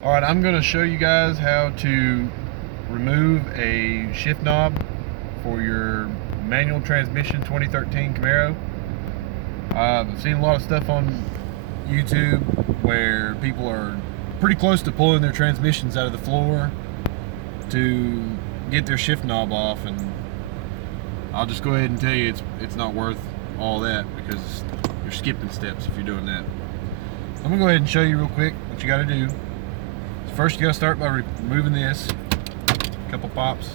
Alright, I'm going to show you guys how to remove a shift knob for your manual transmission 2013 Camaro. I've seen a lot of stuff on YouTube where people are pretty close to pulling their transmissions out of the floor to get their shift knob off, and I'll just go ahead and tell you it's not worth all that, because you're skipping steps if you're doing that. I'm going to go ahead and show you real quick what you got to do. First, you got to start by removing this. A couple pops.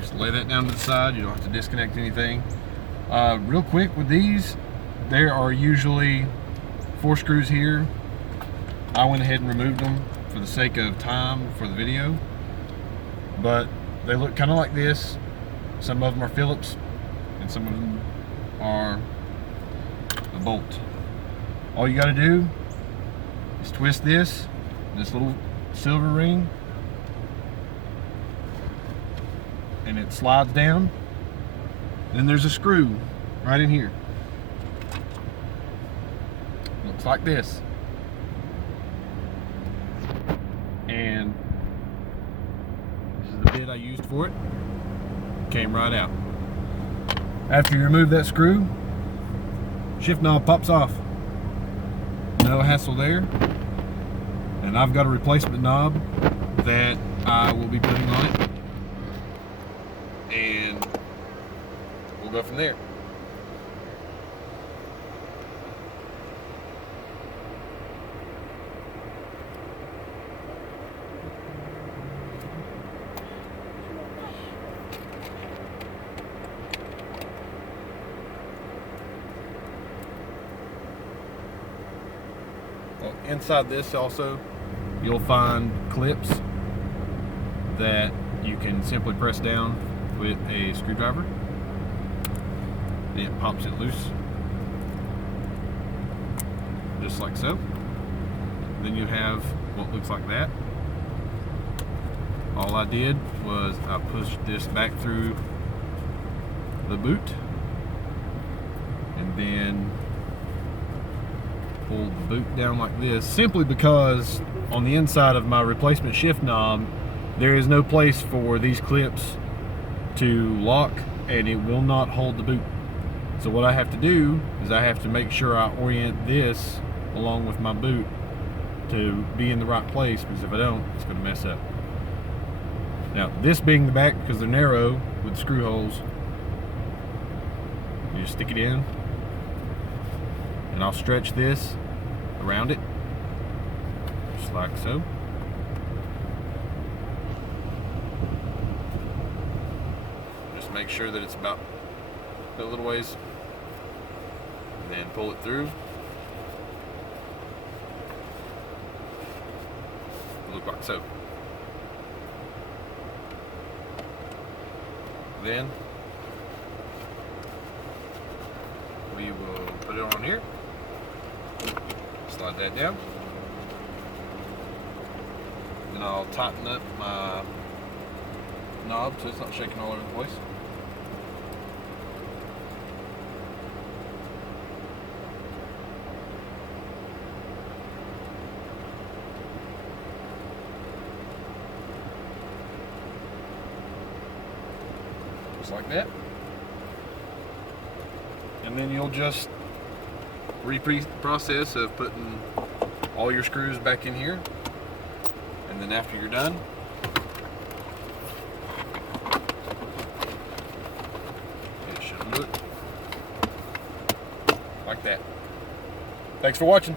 Just lay that down to the side. You don't have to disconnect anything. Real quick with these, there are usually 4 screws here. I went ahead and removed them for the sake of time for the video. But they look kind of like this. Some of them are Phillips, and some of them are a bolt. All you got to do is twist this little silver ring, and it slides down. Then there's a screw right in here. Looks like this. And this is the bit I used for it. Came right out. After you remove that screw, shift knob pops off. No hassle there. And I've got a replacement knob that I will be putting on it, and we'll go from there. Well, inside this also, you'll find clips that you can simply press down with a screwdriver. Then it pops it loose, just like so. Then you have what looks like that. All I did was I pushed this back through the boot, and then pull the boot down like this, simply because on the inside of my replacement shift knob there is no place for these clips to lock, and it will not hold the boot. So what I have to do is I have to make sure I orient this along with my boot to be in the right place, because if I don't, it's going to mess up. Now, this being the back, because they're narrow with screw holes, you just stick it in, and I'll stretch this around it, just like so. Just make sure that it's about a little ways, and then pull it through. Look like so. Then we will put it on here. Slide that down. Then I'll tighten up my knob so it's not shaking all over the place. Just like that. And then you'll just repeat the process of putting all your screws back in here, and then after you're done, it should look like that. Thanks for watching.